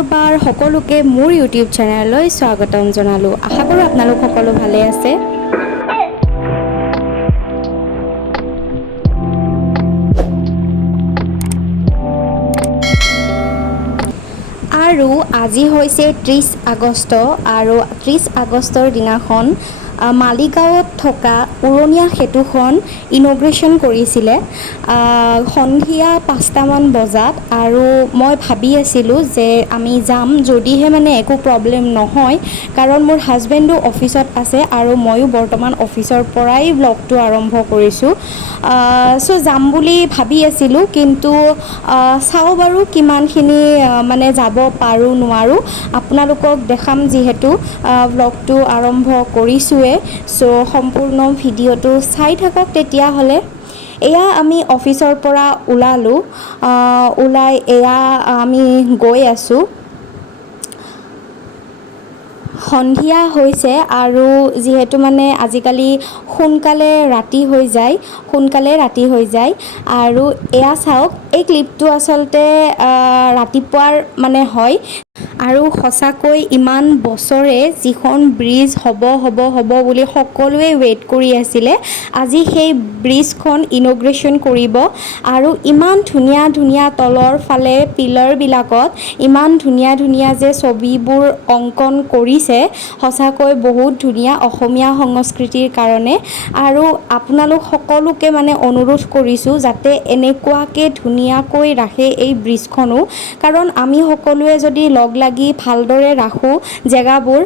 পুনৰবাৰ সকলোকে মোৰ ইউটিউব চেনেললৈ স্বাগতম জনালোঁ। আশা কৰোঁ আপোনালোক সকলো ভালে আছে। আৰু আজি হৈছে 30 আগষ্ট আৰু 30 আগষ্টৰ দিনাখন মালিগাঁৱত থকা উৰণীয়া সেতুখন ইনগ্ৰেশ্যন কৰিছিলে সন্ধিয়া 5টামান বজাত। আৰু মই ভাবি আছিলোঁ যে আমি যাম যদিহে মানে একো প্ৰব্লেম নহয়, কাৰণ মোৰ হাজবেণ্ডো অফিচত আছে আৰু ময়ো বৰ্তমান অফিচৰ পৰাই ব্লগটো আৰম্ভ কৰিছোঁ। চ' যাম বুলি ভাবি আছিলোঁ, কিন্তু চাওঁ বাৰু কিমানখিনি মানে যাব পাৰোঁ নোৱাৰোঁ। আপোনালোকক দেখাম যিহেতু ব্লগটো আৰম্ভ কৰিছোঁৱে। চ' সম্পূৰ্ণ ভিডিঅ'টো চাই থাকক তেতিয়াহ'লে। এয়া আমি অফিচৰ পৰা ওলাই এয়া আমি গৈ আছোঁ। সন্ধিয়া হৈছে আৰু যিহেতু মানে আজিকালি সোনকালে ৰাতি হৈ যায় আৰু এয়া চাওক, এই ক্লিপটো আচলতে ৰাতিপুৱাৰ মানে হয় আৰু সঁচাকৈ ইমান বছৰে যিখন ব্ৰিজ হ'ব বুলি সকলোৱে ৱেইট কৰি আছিলে, আজি সেই ব্ৰিজখন ইনগ্ৰেশ্যন কৰিব। আৰু ইমান ধুনীয়া তলৰ ফালে পিলাৰবিলাকত ইমান ধুনীয়া যে ছবিবোৰ অংকন কৰিছে, সঁচাকৈ বহুত ধুনীয়া অসমীয়া সংস্কৃতিৰ কাৰণে। আৰু আপোনালোক সকলোকে মানে অনুৰোধ কৰিছোঁ যাতে এনেকুৱাকৈ ধুনীয়াকৈ ৰাখে এই ব্ৰিজখনো, কাৰণ আমি সকলোৱে যদি লগ লাগি ভালদৰে ৰাখোঁ জেগাবোৰ,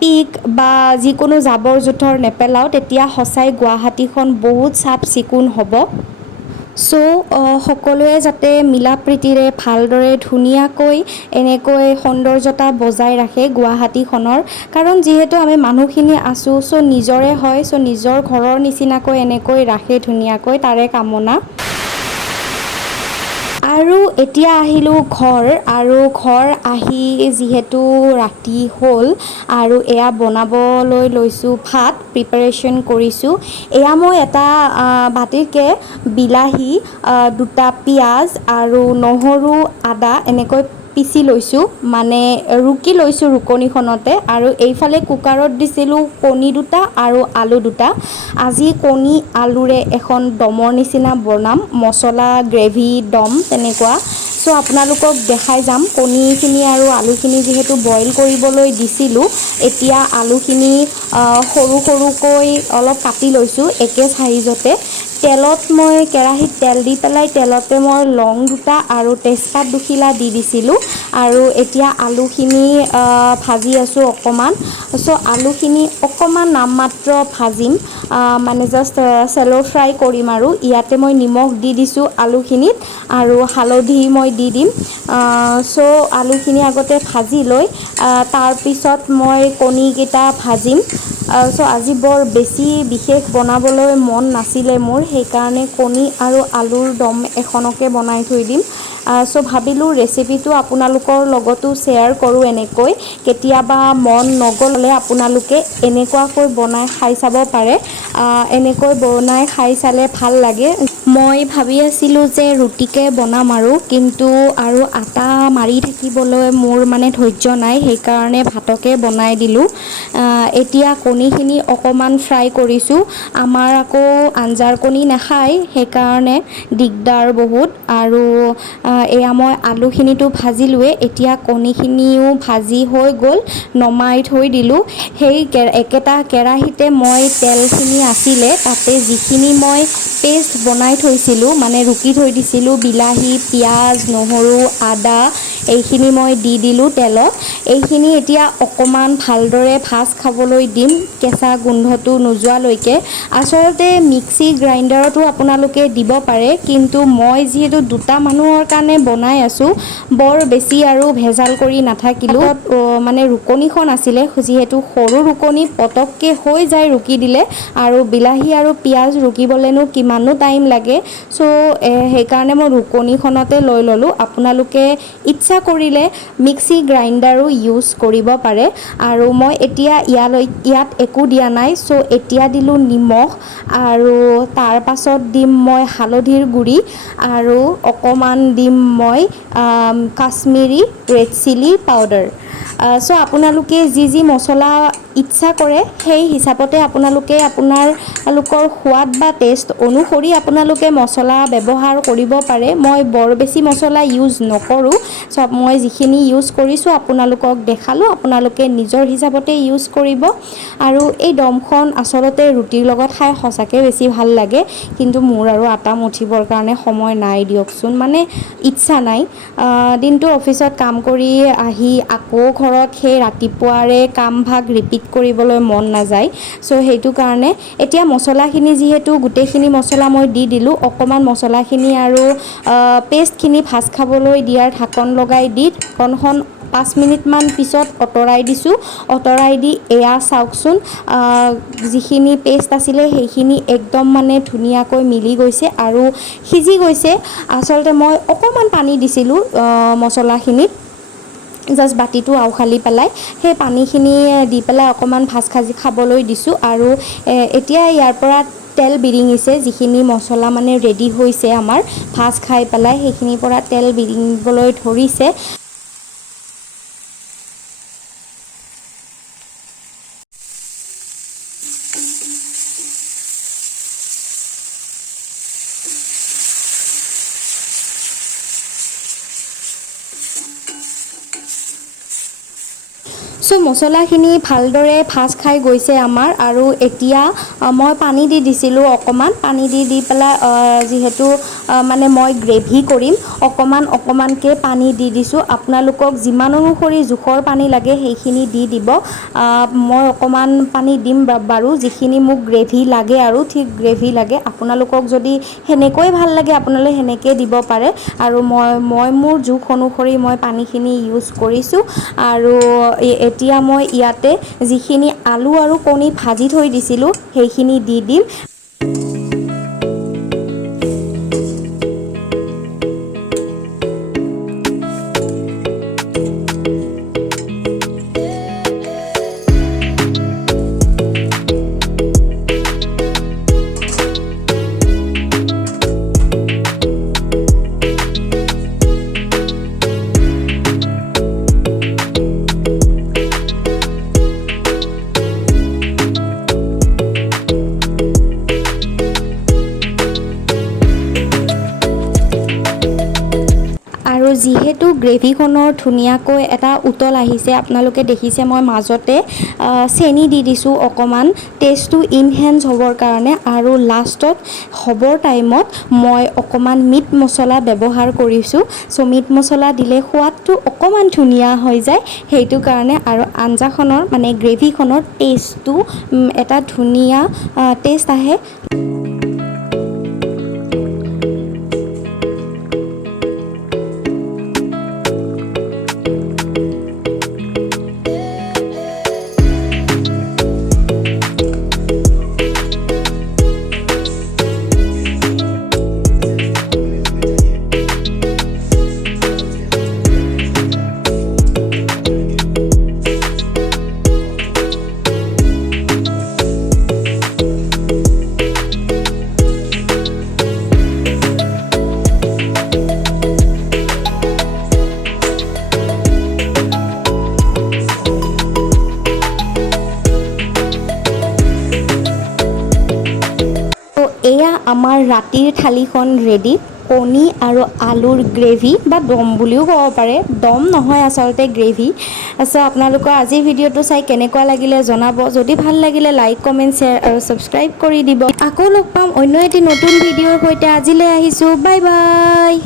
পিক বা যিকোনো জাবৰ জোঁথৰ নেপেলাওঁ, তেতিয়া সঁচাই গুৱাহাটীখন বহুত চাফ চিকুণ হ'ব। চ' সকলোৱে যাতে মিলা প্ৰীতিৰে ভালদৰে ধুনীয়াকৈ এনেকৈ সৌন্দৰ্যতা বজাই ৰাখে গুৱাহাটীখনৰ, কাৰণ যিহেতু আমি মানুহখিনি আছোঁ, চ' নিজৰে হয়, চ' নিজৰ ঘৰৰ নিচিনাকৈ এনেকৈ ৰাখে ধুনীয়াকৈ, তাৰে কামনা। আৰু এতিয়া আহিলোঁ ঘৰ আহি যিহেতু ৰাতি হ'ল আৰু এয়া বনাবলৈ লৈছোঁ ভাত, প্ৰিপাৰেশ্যন কৰিছোঁ। এয়া মই এটা বাতিকে বিলাহী, 2টা পিঁয়াজ আৰু নহৰু আদা এনেকৈ পিচি লৈছোঁ, মানে ৰুকি লৈছোঁ ৰুকনিখনতে। আৰু এইফালে কুকাৰত দিছিলোঁ কণী 2টা আৰু আলু 2টা। আজি কণী আলুৰে এখন দমৰ নিচিনা বনাম, মছলা গ্ৰেভি দম তেনেকুৱা। চ' আপোনালোকক দেখাই যাম। কণীখিনি আৰু আলুখিনি যিহেতু বইল কৰিবলৈ দিছিলোঁ, এতিয়া আলুখিনি সৰুকৈ অলপ কাটি লৈছোঁ একে চাইজতে। কেৰাহীত তেল দি পেলাই তেলতে মই লং 2টা আৰু তেজপাত 2 খিলা দি দিছিলোঁ। আৰু এতিয়া আলুখিনি ভাজি আছোঁ অকণমান। চ' আলুখিনি অকণমান নামমাত্ৰ ভাজিম, মানে জাষ্ট চেল' ফ্ৰাই কৰিম। আৰু ইয়াতে মই নিমখ দি দিছোঁ আলুখিনিত আৰু হালধি মই দি দিম। চ' আলুখিনি আগতে ভাজি লৈ তাৰপিছত মই কণীকেইটা ভাজিম। চ' আজি বৰ বেছি বিশেষ বনাবলৈ মন নাছিলে মোৰ, সেইকাৰণে কণী আৰু আলুৰ দম এখনকে বনাই থৈ দিম। চ' ভাবিলোঁ ৰেচিপিটো আপোনালোকৰ লগতো শ্বেয়াৰ কৰোঁ এনেকৈ। কেতিয়াবা মন নগ'লে আপোনালোকে এনেকুৱাকৈ বনাই খাই চাব পাৰে। এনেকৈ বনাই খাই চালে ভাল লাগে। মই ভাবি আছিলোঁ যে ৰুটিকে বনাম কিন্তু আটা মাৰি থাকিবলৈ মোৰ মানে ধৈৰ্য নাই, সেইকাৰণে ভাতকে বনাই দিলোঁ। এতিয়া কণীখিনি অকণমান ফ্ৰাই কৰিছোঁ। আমাৰ আকৌ আঞ্জাৰ কণী নাখায়, সেইকাৰণে দিগদাৰ বহুত। আৰু এয়া মই আলুখিনিতো ভাজিলোৱে, এতিয়া কণীখিনিও ভাজি হৈ গ'ল, নমাই থৈ দিলোঁ। সেই একেটা কেৰাহীতে মই তেলখিনি আছিলে, তাতে যিখিনি মই পেষ্ট বনাই থৈছিলোঁ, মানে ৰুকি থৈ দিছিলোঁ, বিলাহী, পিঁয়াজ, নহৰু, আদা, এইখিনি মই দি দিলোঁ তেলত। এইখিনি এতিয়া অকণমান ভালদৰে ভাজ খাবলৈ দিম, কেঁচা গোন্ধটো নোযোৱালৈকে। আচলতে মিক্সি গ্ৰাইণ্ডাৰতো আপোনালোকে দিব পাৰে, কিন্তু মই যিহেতু 2টা মানুহৰ কাৰণে বনাই আছোঁ, বৰ বেছি আৰু ভেজাল কৰি নাথাকিলোঁ। মানে ৰুকনিখন আছিলে, যিহেতু সৰু ৰুকনি পটককৈ হৈ যায় ৰুকি দিলে, আৰু বিলাহী আৰু পিঁয়াজ ৰুকিবলৈনো কিমাননো টাইম লাগে। চ' সেইকাৰণে মই ৰুকনিখনতে লৈ ল'লোঁ। আপোনালোকে ইচ্ছা ইচ্ছা কৰিলে মিক্সি গ্ৰাইণ্ডাৰো ইউজ কৰিব পাৰে। আৰু মই এতিয়া ইয়াত একো দিয়া নাই, চ' এতিয়া দিলোঁ নিমখ আৰু তাৰ পাছত দিম মই হালধিৰ গুড়ি আৰু অকণমান দিম মই কাশ্মীৰী ৰেড চিলি পাউডাৰ। চ' আপোনালোকে যি মছলা ইচ্ছা কৰে সেই হিচাপতে আপোনালোকে আপোনালোকৰ সোৱাদ বা টেষ্ট অনুসৰি আপোনালোকে মছলা ব্যৱহাৰ কৰিব পাৰে। মই বৰ বেছি মছলা ইউজ নকৰোঁ, চ' মই যিখিনি ইউজ কৰিছোঁ আপোনালোকক দেখালোঁ, আপোনালোকে নিজৰ হিচাপতে ইউজ কৰিব। আৰু এই দমখন আচলতে ৰুটিৰ লগত খাই সঁচাকৈ বেছি ভাল লাগে, কিন্তু মোৰ আৰু আটা মঠিবৰ কাৰণে সময় নাই দিয়কচোন, মানে ইচ্ছা নাই। দিনটো অফিচত কাম কৰি আহি আকৌ ঘৰত সেই ৰাতিপুৱাৰে কামভাগ ৰিপিট কৰিবলৈ মন নাযায়। চ' সেইটো কাৰণে এতিয়া মছলাখিনি যিহেতু গোটেইখিনি মছলা মই দি দিলোঁ, অকণমান মছলাখিনি আৰু পেষ্টখিনি ভাজ খাবলৈ দিয়াৰ ঢাকন লগাই দি ঢাকনখন 5 মিনিটমান পিছত আঁতৰাই দিছোঁ। আঁতৰাই দি এয়া চাওকচোন, যিখিনি পেষ্ট আছিলে সেইখিনি একদম মানে ধুনীয়াকৈ মিলি গৈছে আৰু সিজি গৈছে। আচলতে মই অকণমান পানী দিছিলোঁ মছলাখিনিত, জাষ্ট বাতিটো আওখালি পেলাই সেই পানীখিনি দি পেলাই অকণমান ভাজ খাবলৈ দিছোঁ। আৰু এতিয়া ইয়াৰ পৰা তেল বিৰিঙিছে, যিখিনি মছলা মানে ৰেডি হৈছে আমাৰ ভাজ খাই পেলাই সেইখিনিৰ পৰা তেল বিৰিঙিবলৈ ধৰিছে। চ' মছলাখিনি ভালদৰে ভাজ খাই গৈছে আমাৰ। আৰু এতিয়া মই পানী দি দিছিলোঁ, অকণমান পানী দি পেলাই যিহেতু মানে মই গ্ৰেভি কৰিম অকণমানকৈ পানী দি দিছোঁ। আপোনালোকক যিমান অনুসৰি জোখৰ পানী লাগে সেইখিনি দি দিব। মই অকণমান পানী দিম বাৰু, যিখিনি মোক গ্ৰেভি লাগে আৰু ঠিক গ্ৰেভি লাগে। আপোনালোকক যদি সেনেকৈ ভাল লাগে আপোনালোকে সেনেকৈ দিব পাৰে। আৰু মই মোৰ জোখ অনুসৰি মই পানীখিনি ইউজ কৰিছোঁ। আৰু এতিয়া মই ইয়াতে যিখিনি আলু আৰু কণী ভাজি থৈ দিছিলোঁ সেইখিনি দি দিম। আৰু যিহেতু গ্ৰেভিখনৰ ধুনীয়াকৈ এটা উতল আহিছে, আপোনালোকে দেখিছে মই মাজতে চেনি দি দিছোঁ অকণমান টেষ্টটো ইনহেঞ্চ হ'বৰ কাৰণে। আৰু লাষ্টত হ'বৰ টাইমত মই অকণমান মিট মছলা ব্যৱহাৰ কৰিছোঁ। চ' মিট মছলা দিলে সোৱাদটো অকণমান ধুনীয়া হৈ যায়, সেইটো কাৰণে। আৰু আঞ্জাখনৰ মানে গ্ৰেভিখনৰ টেষ্টটো এটা ধুনীয়া টেষ্ট আহে। এয়া আমাৰ ৰাতিৰ থালিখন ৰেডি। কণী আৰু আলুৰ গ্ৰেভি বা দম বুলিও ক'ব পাৰে, দম নহয় আচলতে গ্ৰেভি। চ' আপোনালোকৰ আজিৰ ভিডিঅ'টো চাই কেনেকুৱা লাগিলে জনাব। যদি ভাল লাগিলে লাইক কমেণ্ট শ্বেয়াৰ আৰু ছাবস্ক্ৰাইব কৰি দিব। আকৌ লগ পাম অন্য এটি নতুন ভিডিঅ'ৰ সৈতে। আজিলৈ আহিছোঁ, বাই বাই।